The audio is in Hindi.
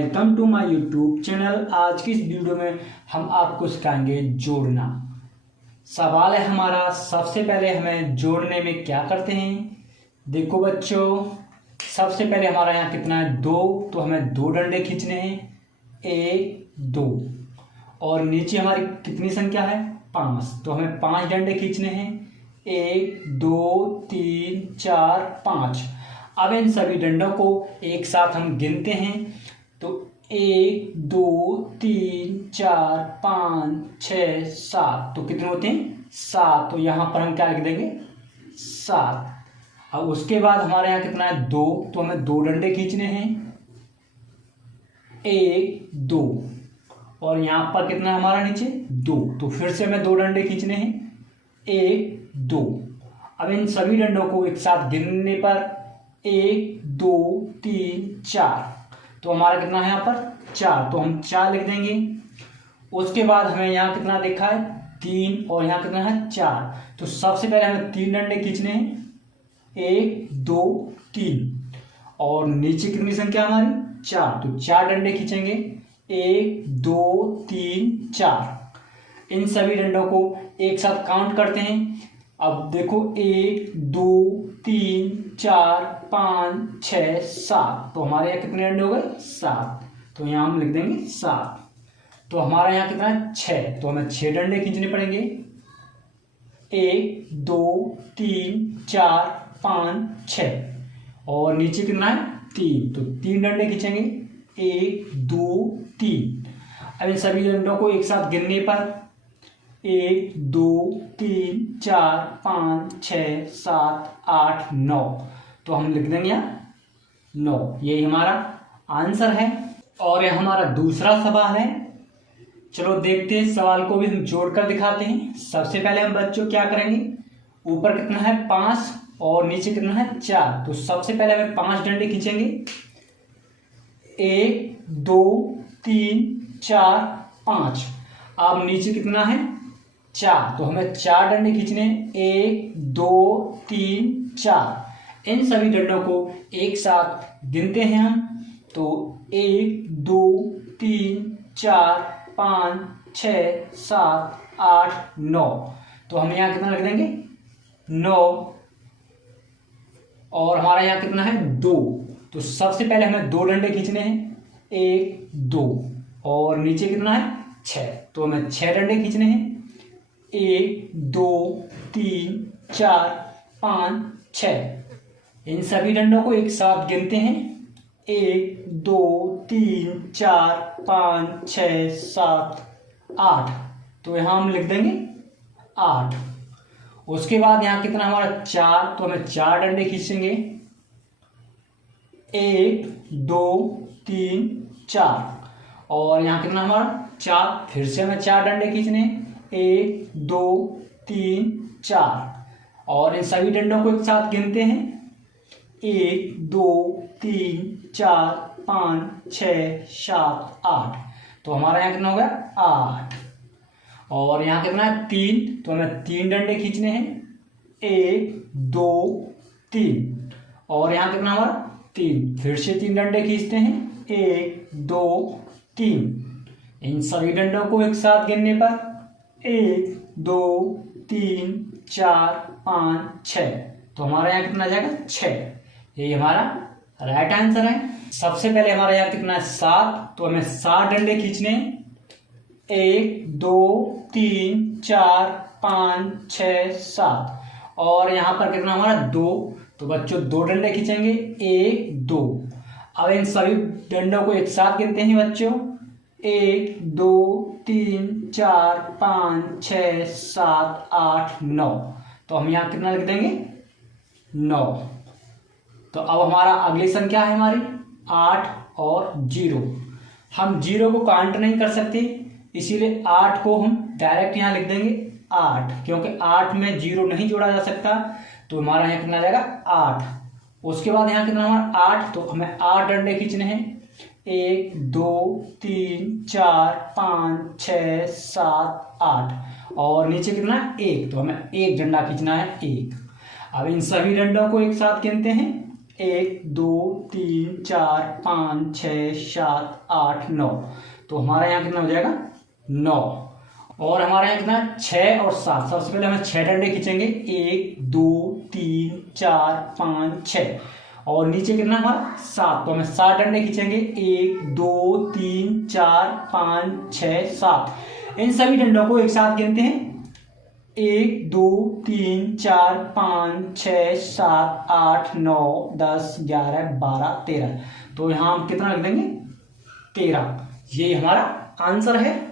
Welcome to my YouTube channel. आज की इस वीडियो में हम आपको सिखाएंगे जोड़ना। सवाल है हमारा, सबसे पहले हमें जोड़ने में क्या करते हैं। देखो बच्चों, सबसे पहले हमारा यहाँ कितना है, 2, तो हमें 2 डंडे खींचने हैं, 1 2, और नीचे हमारी कितनी संख्या है, 5, तो हमें 5 डंडे खींचने हैं, 1 2 3 4 5। अब इन सभी डंडों को एक साथ हम गिनते हैं, तो 1 2 3 4 5 6 7, तो कितने होते हैं, 7। तो यहाँ पर हम क्या लिख देंगे, 7। अब उसके बाद हमारे यहाँ कितना है, 2, तो हमें 2 डंडे खींचने हैं, 1 2, और यहाँ पर कितना है हमारा नीचे, 2, तो फिर से हमें 2 डंडे खींचने हैं, 1 2। अब इन सभी डंडों को एक साथ गिनने पर 1 2 3 4, तो हमारा कितना है यहाँ पर, 4, तो हम 4 लिख देंगे। उसके बाद हमें यहाँ कितना देखा है, 3, और यहाँ कितना है, 4, तो सबसे पहले हमें 3 डंडे खींचने हैं, 1 2 3, और नीचे कितनी संख्या हमारी, 4, तो 4 डंडे खींचेंगे, 1 2 3 4। इन सभी डंडों को एक साथ काउंट करते हैं। अब देखो 1 2 3 4 5 6 7, तो हमारे यहाँ कितने डंडे हो गए, 7, तो यहाँ हम लिख देंगे 7। तो हमारा यहाँ कितना है, 6, तो हमें 6 डंडे खींचने पड़ेंगे, 1 2 3 4 5 6, और नीचे कितना है, 3, तो 3 डंडे खींचेंगे, 1 2 3। अब इन सभी डंडों को एक साथ गिनने पर 1 2 3 4 5 6 7 8 9, तो हम लिख देंगे यहाँ 9। यही हमारा आंसर है। और यह हमारा दूसरा सवाल है। चलो देखते हैं, सवाल को भी हम जोड़कर दिखाते हैं। सबसे पहले हम बच्चों क्या करेंगे, ऊपर कितना है, 5, और नीचे कितना है, 4, तो सबसे पहले हमें 5 डंडे खींचेंगे, 1 2 3 4 5। अब नीचे कितना है, 4, तो हमें 4 डंडे खींचने, 1 2 3 4। इन सभी डंडों को एक साथ गिनते हैं हम, तो 1 2 3 4 5 6 7 8 9, तो हम यहाँ कितना लिख देंगे, 9। और हमारा यहाँ कितना है, 2, तो सबसे पहले हमें 2 डंडे खींचने हैं, 1 2, और नीचे कितना है, 6, तो हमें 6 डंडे खींचने हैं, 1 2 3 4 5 6। इन सभी डंडों को एक साथ गिनते हैं, 1 2 3 4 5 6 7 8, तो यहाँ हम लिख देंगे 8। उसके बाद यहाँ कितना हमारा, 4, तो हमें 4 डंडे खींचेंगे, 1 2 3 4, और यहाँ कितना हमारा, 4, फिर से हमें 4 डंडे खींचने, 1 2 3 4, और इन सभी डंडों को एक साथ गिनते हैं, 1 2 3 4 5 6 7 8, तो हमारा यहाँ कितना हो गया, 8। और यहाँ कितना है, 3, तो हमें 3 डंडे खींचने हैं, 1 2 3, और यहाँ कितना हमारा, 3, फिर से 3 डंडे खींचते हैं, 1 2 3। इन सभी डंडों को एक साथ गिनने पर 1 2 3 4 5 6, तो हमारा यहाँ कितना आ जाएगा, 6। यही हमारा राइट आंसर है। सबसे पहले हमारा यहाँ कितना है, 7, तो हमें 7 डंडे खींचने, 1 2 3 4 5 6 7, और यहाँ पर कितना हमारा, 2, तो बच्चों 2 डंडे खींचेंगे, 1 2। अब इन सभी डंडों को एक साथ गिनते हैं बच्चों, 1 2 3 4 5 6 7 8 9, तो हम यहाँ कितना लिख देंगे, 9। तो अब हमारा अगली संख्या है हमारी 8 और 0। हम 0 को काउंट नहीं कर सकते, इसीलिए 8 को हम डायरेक्ट यहाँ लिख देंगे 8, क्योंकि 8 में 0 नहीं जोड़ा जा सकता, तो हमारा यहाँ कितना आ जाएगा, 8। उसके बाद यहाँ कितना हमारा, 8, तो हमें 8 डंडे खींचने हैं, 1 2 3 4 5 6 7 8, और नीचे कितना है, 1, तो हमें 1 डंडा खींचना है, 1। अब इन सभी डंडों को एक साथ गिनते हैं, 1 2 3 4 5 6 7 8 9। तो हमारा यहाँ कितना हो जाएगा 9। और हमारे यहाँ कितना 6 और 7। सबसे पहले हमें 6 डंडे खींचेंगे 1 2 3 4 5 6। और नीचे कितना हमारा 7। तो हमें 7 डंडे खींचेंगे 1 2 3 4 5 6 7। इन सभी डंडों को एक साथ गिनते हैं 1 2 3 4 5 6 7 8 9 10 11 12 13। तो यहाँ हम कितना लिख देंगे 13। ये हमारा आंसर है।